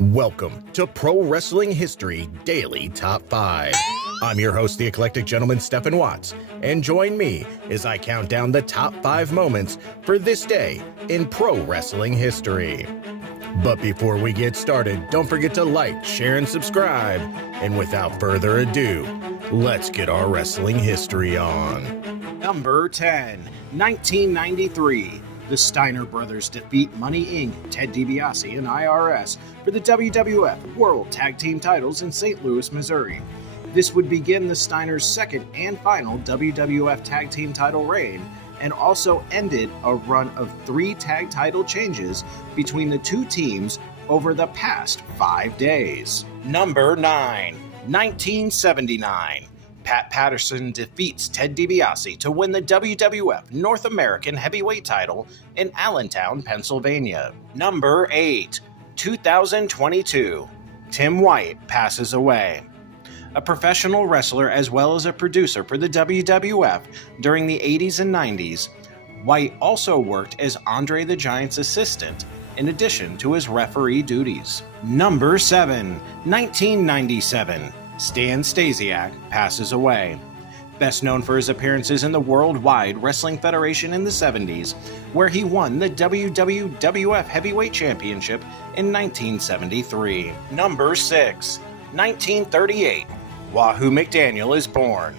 Welcome to Pro Wrestling History Daily Top 5. I'm your host, the eclectic gentleman, Stephen Watts, and join me as I count down the top 5 moments for this day in pro wrestling history. But before we get started, don't forget to like, share, and subscribe. And without further ado, let's get our wrestling history on. Number 10, 1993. The Steiner brothers defeat Money Inc., Ted DiBiase, and IRS for the WWF World Tag Team titles in St. Louis, Missouri. This would begin the Steiners' second and final WWF Tag Team title reign, and also ended a run of 3 tag title changes between the two teams over the past 5 days. Number 9, 1979. Patterson defeats Ted DiBiase to win the WWF North American Heavyweight title in Allentown, Pennsylvania. Number 8, 2022. Tim White passes away. A professional wrestler as well as a producer for the WWF during the 80s and 90s, White also worked as Andre the Giant's assistant in addition to his referee duties. Number 7, 1997. Stan Stasiak passes away. Best known for his appearances in the Worldwide Wrestling Federation in the 70s, where he won the WWF Heavyweight Championship in 1973. Number 6, 1938. Wahoo McDaniel is born.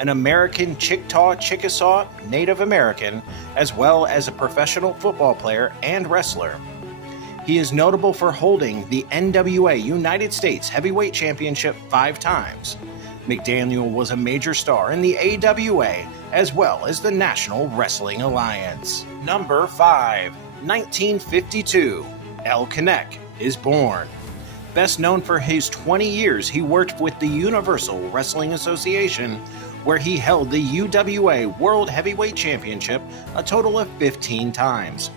An American Chickasaw Native American, as well as a professional football player and wrestler. He is notable for holding the NWA United States Heavyweight Championship 5 times. McDaniel was a major star in the AWA as well as the National Wrestling Alliance. Number 5, 1952. Canek is born. Best known for his 20 years he worked with the Universal Wrestling Association, where he held the UWA World Heavyweight Championship a total of 15 times.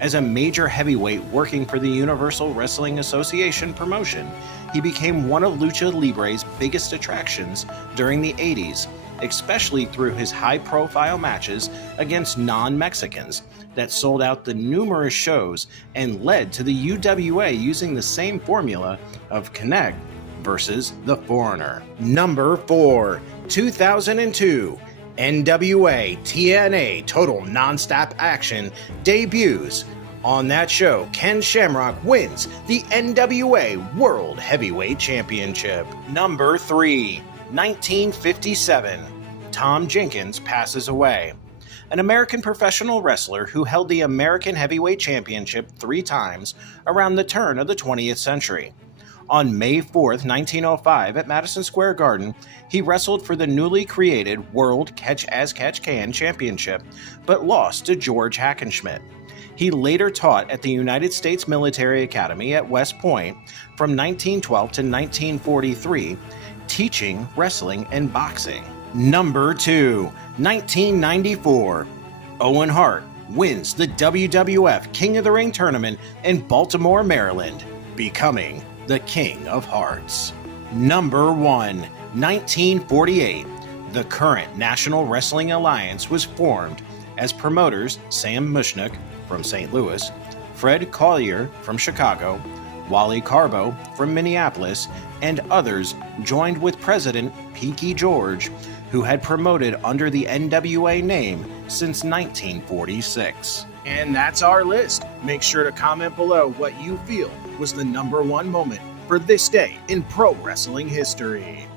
As a major heavyweight working for the Universal Wrestling Association promotion, he became one of Lucha Libre's biggest attractions during the 80s, especially through his high-profile matches against non-Mexicans that sold out the numerous shows and led to the UWA using the same formula of Canek versus The Foreigner. Number 4, 2002. NWA TNA Total Nonstop Action debuts. On that show, Ken Shamrock wins the NWA World Heavyweight Championship. Number 3, 1957. Tom Jenkins passes away. An American professional wrestler who held the American Heavyweight Championship 3 times around the turn of the 20th century. On May 4, 1905, at Madison Square Garden, he wrestled for the newly created World Catch-as-Catch-Can Championship, but lost to George Hackenschmidt. He later taught at the United States Military Academy at West Point from 1912 to 1943, teaching wrestling and boxing. Number 2, 1994. Owen Hart wins the WWF King of the Ring tournament in Baltimore, Maryland, becoming the King of Hearts. Number 1, 1948. The current National Wrestling Alliance was formed as promoters Sam Mushnick from St. Louis, Fred Collier from Chicago, Wally Carbo from Minneapolis, and others joined with President Pinky George, who had promoted under the NWA name since 1946. And that's our list. Make sure to comment below what you feel was the number 1 moment for this day in pro wrestling history.